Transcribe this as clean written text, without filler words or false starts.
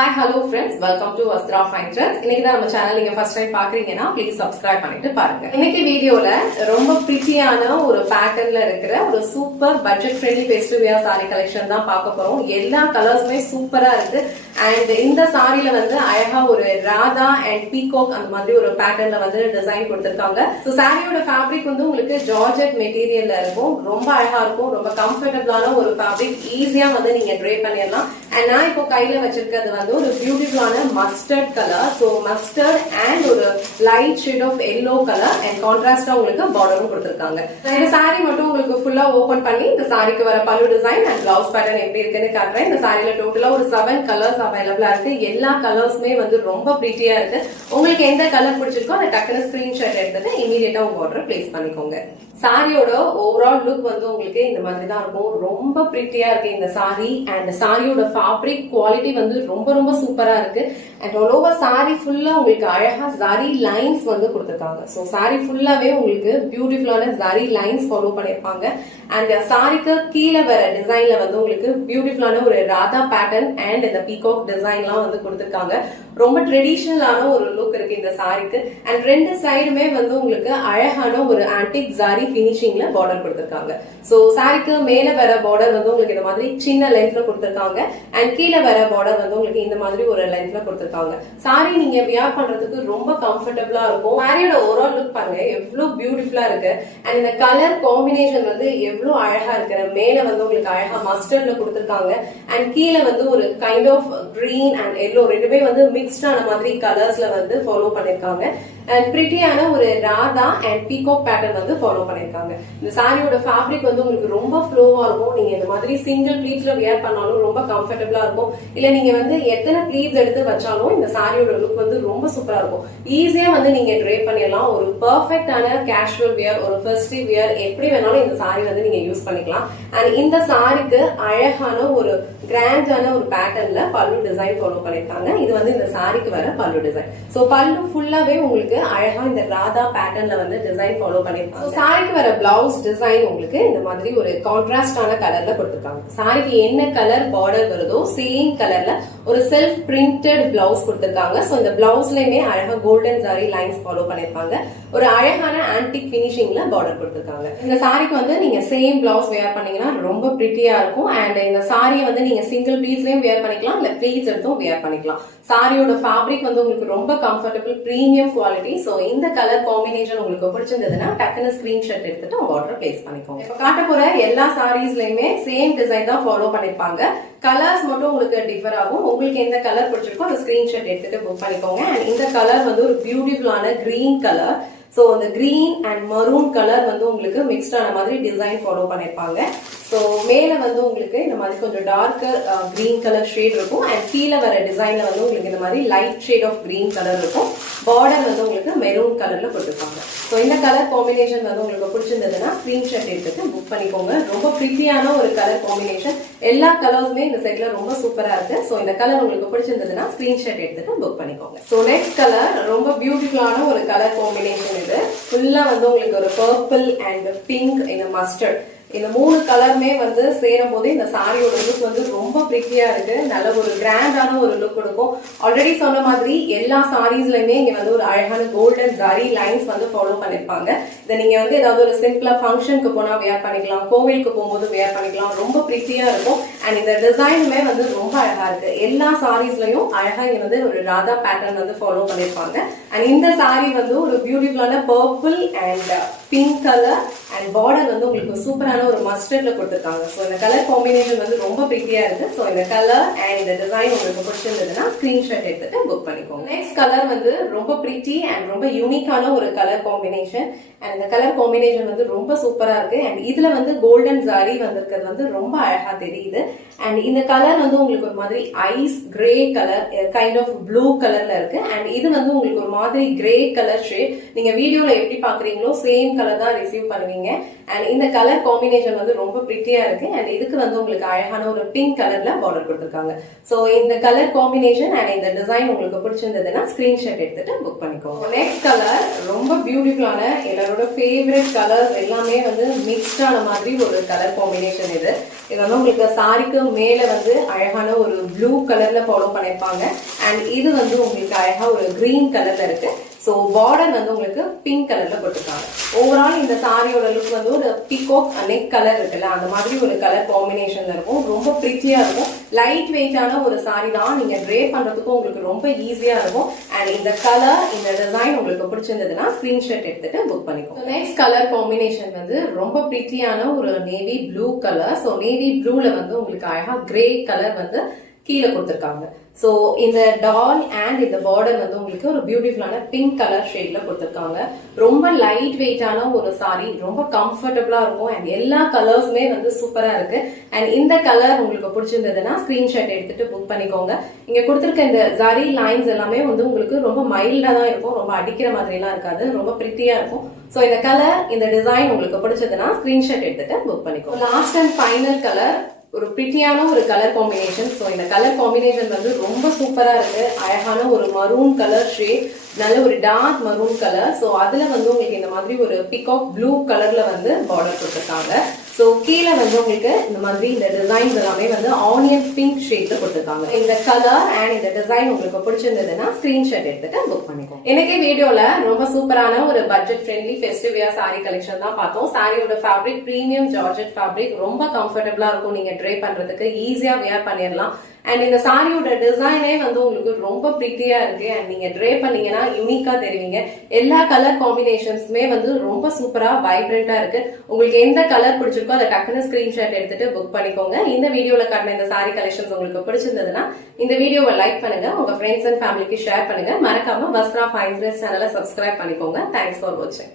Hi, hello friends. Welcome to Astra Fine Trends. இன்னைக்கு தான் நம்ம சேனல் நீங்க ஃபர்ஸ்ட் டைம் பாக்குறீங்கன்னா ப்ளீஸ் சப்ஸ்கிரைப் பண்ணிட்டு பாருங்க. இன்னைக்கு வீடியோல ரொம்ப பிரிட்டியான ஒரு பேட்டர்ன்ல இருக்கிற ஒரு super budget friendly pastel wear sorry collection தான் பார்க்க போறோம். எல்லா கலர்ஸுமே சூப்பரா இருக்கு. அண்ட் இந்த சாரில வந்து அழகா ஒரு ராதா அண்ட் பீகாக் அந்த மாதிரி ஒரு பேட்டர்ன்ல வந்து டிசைன் கொடுத்திருக்காங்க. ஸோ சாரியோட ஃபேப்ரிக் வந்து உங்களுக்கு ஜார்ஜெட் மெட்டீரியல்ல இருக்கும். ரொம்ப அழகா இருக்கும். ரொம்ப கம்ஃபர்டபுளான ஒரு ஃபேப்ரிக். ஈஸியா வந்து நீங்க ட்ரை பண்ணிடலாம். அண்ட் நான் இப்போ கையில வச்சிருக்கிறது வந்து ஒரு பியூட்டிஃபுல்லான mustard colour. So mustard and ஒரு light shade of yellow colour and கான்ட்ராஸ்டா உங்களுக்கு பார்டரும் கொடுத்திருக்காங்க. இந்த சாரி மட்டும் உங்களுக்கு ஃபுல்லா ஓபன் பண்ணி இந்த சாரிக்கு வர பல்லு டிசைன் அண்ட் பிளவுஸ் பேட்டர்ன் எப்படி இருக்குன்னு காட்டுறேன். இந்த சாரியில டோட்டலா ஒரு 7 கலர்ஸ் அவைலபிளா இருக்கு. எல்லா கலர்ஸுமே வந்து ரொம்ப பிரிட்டியா இருக்கு. உங்களுக்கு எந்த கலர் பிடிச்சிருக்கோ அதை டக்குனு ஸ்கிரீன்ஷாட் எடுத்துட்டு இமீடியட்டா உங்க ஆர்டர் பிளேஸ் பண்ணிக்கோங்க. சாரியோட ஓவரால் லுக் வந்து உங்களுக்கு இந்த மாதிரி தான் இருக்கும். ரொம்ப பிரிட்டியா இருக்கு இந்த சாரி. அண்ட் சாரியோட ஃபேப்ரிக் குவாலிட்டி வந்து ரொம்ப ரொம்ப சூப்பரா இருக்கு. அண்ட் ஆல் ஓவர் சாரி ஃபுல்லா உங்களுக்கு அழகா ஜரி லைன்ஸ் வந்து கொடுத்திருக்காங்க. ஸோ சாரி ஃபுல்லாவே உங்களுக்கு பியூட்டிஃபுல்லான ஜரி லைன்ஸ் ஃபாலோ பண்ணிருப்பாங்க. அண்ட் சாரிக்கு கீழே வர டிசைன்ல வந்து உங்களுக்கு பியூட்டிஃபுல்லான ஒரு ராதா பேட்டர்ன் அண்ட் இந்த பீகாக் டிசைன்லாம் வந்து கொடுத்திருக்காங்க. ரொம்ப ட்ரெடிஷனலான ஒரு லுக் இருக்கு இந்த சாரிக்கு. அண்ட் ரெண்டு சைடுமே வந்து உங்களுக்கு அழகான ஒரு ஆன்டிக் ஜாரி பினிஷிங்ல பார்டர் கொடுத்திருக்காங்க. சோ சாரிக்கு மேல வர பார்டர் வந்து உங்களுக்கு இந்த மாதிரி சின்ன லென்த்ல கொடுத்திருக்காங்க. அண்ட் கீழே வர பார்டர் வந்து உங்களுக்கு இந்த மாதிரி ஒரு லென்த்ல கொடுத்திருக்காங்க. சாரி நீங்க வியர் பண்றதுக்கு ரொம்ப கம்ஃபர்டபுளா இருக்கும். சாரியோட ஓவரால் லுக் பாருங்க எவ்வளவு பியூட்டிஃபுல்லா இருக்கு. அண்ட் இந்த கலர் காம்பினேஷன் வந்து எவ்வளவு அழகா இருக்கு. மேல வந்து உங்களுக்கு அழகா மஸ்டர்ட்ல கொடுத்திருக்காங்க. அண்ட் கீழே வந்து ஒரு kind of green and yellow ரெண்டுமே வந்து மிக்ஸ்டான மாதிரி கலர்ஸ்ல வந்து ஃபாலோ பண்ணிருக்காங்க. அண்ட் பிரிட்டியான ஒரு ராதா அண்ட் பீகாக் பேட்டர்ன் வந்து ஃபாலோ பண்ணிருக்காங்க. இந்த சாரியோட ஃபேப்ரிக் வந்து உங்களுக்கு ரொம்ப ஃப்ளோவா இருக்கும். நீங்க இந்த மாதிரி சிங்கிள் ப்ளீட்ஸ்ல வியர் பண்ணாலும் ரொம்ப கம்ஃபர்டபுளா இருக்கும். இல்ல நீங்க வந்து எத்தனை ப்ளீட்ஸ் எடுத்து வச்சாலும் இந்த சாரியோட லுக் வந்து ரொம்ப சூப்பரா இருக்கும். ஈஸியா வந்து நீங்க ட்ரை பண்ணிடலாம். ஒரு பெர்ஃபெக்டான கேஷுவல் வியர், ஒரு ஃபெஸ்டிவ் வியர் எப்படி வேணாலும் இந்த சாரி வந்து நீங்க யூஸ் பண்ணிக்கலாம். அண்ட் இந்த சாரிக்கு அழகான ஒரு கிராண்டான ஒரு பேட்டர்ன்ல பல்லு டிசைன் ஃபாலோ பண்ணிருக்காங்க. இது வந்து இந்த சாரிக்கு வர பல்லு டிசைன். சோ பல்லு ஃபுல்லாவே உங்களுக்கு அழகா இந்த ராதா பேட்டர்ன்ல வந்து டிசைன் ஃபாலோ பண்ணிருக்காங்க. சாரிக்கு வர பிளவுஸ் டிசைன் உங்களுக்கு இந்த மாதிரி ஒரு கான்ட்ராஸ்டான கலர்ல கொடுத்திருக்காங்க. சாரிக்கு என்ன கலர் பார்டர் வருதோ சேம் கலர்ல ஒரு செல்ஃப் பிரிண்டட் பிளவுஸ் கொடுத்திருக்காங்க. சோ இந்த பிளவுஸ்லயுமே அழகா கோல்டன் ஜாரி லைன்ஸ் ஃபாலோ பண்ணிருப்பாங்க. ஒரு அழகான ஆன்டிக் பினிஷிங்ல பார்டர் கொடுத்திருக்காங்க. இந்த சாரிக்கு வந்து நீங்க சேம் பிளவுஸ் வேர் பண்ணீங்கன்னா ரொம்ப பிரிட்டியா இருக்கும். அண்ட் இந்த சாரியை வந்து நீங்க சிங்கிள் பீஸ்லயும் வேர் பண்ணிக்கலாம், இல்ல ப்ளீட்ஸ் எடுத்தும் வேர் பண்ணிக்கலாம். சாரியோட ஃபேப்ரிக் வந்து உங்களுக்கு ரொம்ப கம்ஃபர்டபுள் பிரீமியம் குவாலிட்டி. சோ இந்த கலர் காம்பினேஷன் உங்களுக்கு பிடிச்சிருந்ததுன்னா டக்குனு ஸ்கிரீன்ஷாட் எடுத்துட்டு உங்க ஆர்டர் பிளேஸ் பண்ணிக்கோங்க. இப்ப காட்ட போற எல்லா சாரீஸ்லயுமே சேம் டிசைன் தான் ஃபாலோ பண்ணிருப்பாங்க. கலர்ஸ் மட்டும் உங்களுக்கு டிஃபர் ஆகும். உங்களுக்கு எந்த கலர் பிடிச்சிருக்கோ அந்த ஸ்கிரீன்ஷாட் எடுத்துட்டு புக் பண்ணிக்கோங்க. அண்ட் இந்த கலர் வந்து ஒரு பியூட்டிஃபுல்லான கிரீன் கலர். சோ அந்த கிரீன் அண்ட் மரூன் கலர் வந்து உங்களுக்கு மிக்ஸ்டான மாதிரி டிசைன் ஃபாலோ பண்ணிருப்பாங்க. சோ மேல வந்து உங்களுக்கு இந்த மாதிரி கொஞ்சம் டார்க்கர் கிரீன் கலர் ஷேட் இருக்கும். அண்ட் கீழே வர டிசைன்ல வந்து உங்களுக்கு இந்த மாதிரி light shade of green colour இருக்கும். பார்டர் வந்து உங்களுக்கு மெரூன் கலர்ல கொடுத்திருப்பாங்க. சோ இந்த கலர் காம்பினேஷன் வந்து உங்களுக்கு பிடிச்சிருந்ததுன்னா ஸ்கிரீன்ஷாட் எடுத்துட்டு புக் பண்ணிக்கோங்க. ரொம்ப பிரிட்டியான ஒரு கலர் காம்பினேஷன். எல்லா கலர்ஸுமே இந்த செட்ல ரொம்ப சூப்பரா இருக்கு. சோ இந்த கலர் உங்களுக்கு பிடிச்சிருந்ததுன்னா ஸ்கிரீன்ஷாட் எடுத்துட்டு புக் பண்ணிக்கோங்க. சோ நெக்ஸ்ட் கலர் ரொம்ப பியூட்டிஃபுல்லான ஒரு கலர் காம்பினேஷன். இது ஃபுல்லா வந்து உங்களுக்கு ஒரு பர்பிள் அண்ட் பிங்க் இந்த மஸ்டர்ட் இந்த 3 கலருமே வந்து சேரும் போது இந்த சாரியோட லுக் வந்து ரொம்ப பிரிட்டியா இருக்கு. நல்ல ஒரு கிராண்டான ஒரு லுக் கொடுக்கும். ஆல்ரெடி சொன்ன மாதிரி எல்லா சாரீஸ்லயுமே இங்க வந்து ஒரு அழகான கோல்டன் ஜரி லைன்ஸ் வந்து ஃபாலோ பண்ணிருப்பாங்க. இதை நீங்க வந்து ஏதாவது ஒரு சிம்பிளா ஃபங்க்ஷனுக்கு போனா வேர் பண்ணிக்கலாம், கோவிலுக்கு போகும்போது வேர் பண்ணிக்கலாம். ரொம்ப பிரிட்டியா இருக்கும். அண்ட் இந்த டிசைனுமே வந்து ரொம்ப அழகா இருக்கு. எல்லா சாரீஸ்லயும் அழகா இங்க வந்து ஒரு ராதா பேட்டர்ன் வந்து ஃபாலோ பண்ணிருப்பாங்க. அண்ட் இந்த சாரி வந்து ஒரு பியூட்டிஃபுல்லான purple and pink colour and border வந்து உங்களுக்கு சூப்பரான ஒரு மஸ்டர்ட்ல கொடுத்திருக்காங்க. சோ இந்த கலர் காம்பினேஷன் வந்து ரொம்ப பிரிட்டியா இருக்கு. சோ இந்த கலர் அண்ட் இந்த டிசைன் உங்களுக்கு பிடிச்சிருந்ததுன்னா ஸ்கிரீன்ஷாட் எடுத்துட்டு புக் பண்ணிக்கோங்க. நெக்ஸ்ட் கலர் வந்து ரொம்ப பிரிட்டி அண்ட் ரொம்ப யூனிக்கான ஒரு கலர் காம்பினேஷன். அண்ட் இந்த கலர் காம்பினேஷன் வந்து ரொம்ப சூப்பரா இருக்கு. அண்ட் இதுல வந்து கோல்டன் ஜாரி வந்திருக்கிறது வந்து ரொம்ப அழகா தெரியுது. அண்ட் இந்த கலர் வந்து உங்களுக்கு ஒரு மாதிரி ice grey colour kind of blue கலர்ல இருக்கு. அண்ட் இது வந்து உங்களுக்கு ஒரு மாதிரி கிரே கலர் ஷேட். நீங்க வீடியோல எப்படி பாக்குறீங்களோ சேம் கலர் தான் ரிசீவ் பண்ணுவீங்க. அண்ட் இந்த கலர் காம்பினேஷன் காம்பினேஷன் வந்து ரொம்ப பிரிட்டியா இருக்கு அண்ட் இதுக்கு வந்து உங்களுக்கு அழகான ஒரு பிங்க் கலர்ல பார்டர் கொடுத்திருக்காங்க. சோ இந்த கலர் காம்பினேஷன் அண்ட் இந்த டிசைன் உங்களுக்கு பிடிச்சிருந்ததுன்னா ஸ்கிரீன்ஷாட் எடுத்துட்டு புக் பண்ணிக்கோங்க. நெக்ஸ்ட் கலர் ரொம்ப பியூட்டிஃபுல்லான எல்லாரோட ஃபேவரட் கலர்ஸ் எல்லாமே வந்து மிக்ஸ்டான மாதிரி ஒரு கலர் காம்பினேஷன் இது. இது வந்து உங்களுக்கு சாரிக்கு மேல வந்து அழகான ஒரு ப்ளூ கலர்ல ஃபாலோ பண்ணிருப்பாங்க அண்ட் இது வந்து உங்களுக்கு அழகா ஒரு கிரீன் கலர்ல இருக்கு. சோ பார்டர் வந்து உங்களுக்கு பிங்க் கலர்ல போட்டிருக்காங்க. ஓவரால் இந்த சாரியோட லுக் வந்து ஒரு பீகாக் நெக் கலர் இருக்குல்ல அந்த மாதிரி ஒரு கலர் காம்பினேஷன்ல இருக்கும். ரொம்ப பிரிட்டியா இருக்கும். லைட் வெயிட்டான ஒரு சாரி தான். நீங்க ட்ரே பண்றதுக்கும் உங்களுக்கு ரொம்ப ஈஸியா இருக்கும் அண்ட் இந்த கலர் இந்த டிசைன் உங்களுக்கு பிடிச்சிருந்ததுன்னா ஸ்கிரீன்ஷாட் எடுத்துட்டு புக் பண்ணிக்கோங்க. நெக்ஸ்ட் கலர் காம்பினேஷன் வந்து ரொம்ப பிரிட்டியான ஒரு navy blue colour. So navy ப்ளூல வந்து உங்களுக்கு அழகா கிரே கலர் வந்து கீழே கொடுத்திருக்காங்க. சோ இந்த டால் அண்ட் இந்த பார்டர் வந்து உங்களுக்கு ஒரு பியூட்டிஃபுல்லான பிங்க் கலர் ஷேட்ல கொடுத்திருக்காங்க. ரொம்ப லைட் வெயிட்டான ஒரு சாரி, ரொம்ப கம்ஃபர்டபுளா இருக்கும் அண்ட் எல்லா கலர்ஸுமே வந்து சூப்பரா இருக்கு. அண்ட் இந்த கலர் உங்களுக்கு பிடிச்சிருந்ததுன்னா ஸ்கிரீன்ஷாட் எடுத்துட்டு புக் பண்ணிக்கோங்க. இங்க கொடுத்திருக்க இந்த ஜரி லைன்ஸ் எல்லாமே வந்து உங்களுக்கு ரொம்ப மைல்டா தான் இருக்கும். ரொம்ப அடிக்கிற மாதிரி எல்லாம் இருக்காது. ரொம்ப பிரிட்டியா இருக்கும். சோ இந்த கலர் இந்த டிசைன் உங்களுக்கு பிடிச்சதுன்னா ஸ்கிரீன்ஷாட் எடுத்துட்டு புக் பண்ணிக்கோங்க. லாஸ்ட் அண்ட் ஃபைனல் கலர் ஒரு பிரிட்டியான ஒரு கலர் காம்பினேஷன். சோ இந்த கலர் காம்பினேஷன் வந்து ரொம்ப சூப்பரா இருக்கு. அழகான ஒரு மரூன் கலர் ஷேட், நல்ல ஒரு டார்க் மரூன் கலர். சோ அதுல வந்து உங்களுக்கு இந்த மாதிரி ஒரு பீகாக் ப்ளூ கலர்ல வந்து பார்டர் கொடுத்திருக்காங்க. சோ கீழே வந்து உங்களுக்கு இந்த மாதிரி இந்த டிசைன்ஸ் எல்லாமே வந்து ஆனியன் பிங்க் ஷேட்ல கொடுத்திருக்காங்க. இந்த கலர் அண்ட் இந்த டிசைன் உங்களுக்கு பிடிச்சிருந்ததுன்னா ஸ்கிரீன்ஷாட் எடுத்துட்டு புக் பண்ணிக்கோங்க. இன்னைக்கு வீடியோல ரொம்ப சூப்பரான ஒரு budget friendly festive wear sorry collection தான் பார்த்தோம். சாரியோட ஃபேப்ரிக் பிரீமியம் ஜார்ஜெட் ஃபேப்ரிக், ரொம்ப கம்ஃபர்டபுளா இருக்கும். நீங்க ட்ரை பண்றதுக்கு ஈஸியா வியர் பண்ணிடலாம். அண்ட் இந்த சாரியோட டிசைனே வந்து உங்களுக்கு ரொம்ப பிரிட்டியா இருக்கு அண்ட் நீங்க ட்ரே பண்ணீங்கன்னா யூனிக்கா தெரிவிங்க. எல்லா கலர் காம்பினேஷன்ஸுமே வந்து ரொம்ப சூப்பரா வைப்ரண்டா இருக்கு. உங்களுக்கு எந்த கலர் பிடிச்சிருக்கோ அதை டக்குன்னு ஸ்கிரீன்ஷாட் எடுத்துட்டு புக் பண்ணிக்கோங்க. இந்த வீடியோல காட்டின இந்த சாரி கலெக்ஷன்ஸ் உங்களுக்கு பிடிச்சிருந்ததுன்னா இந்த வீடியோவை லைக் பண்ணுங்க, உங்க ஃப்ரெண்ட்ஸ் அண்ட் ஃபேமிலிக்கு ஷேர் பண்ணுங்க. மறக்காம வஸ்த்ரா ஃபைன் ட்ரெஸ் சேனலை சப்ஸ்கிரைப் பண்ணிக்கோங்க. தேங்க்ஸ் ஃபார் வாட்சிங்.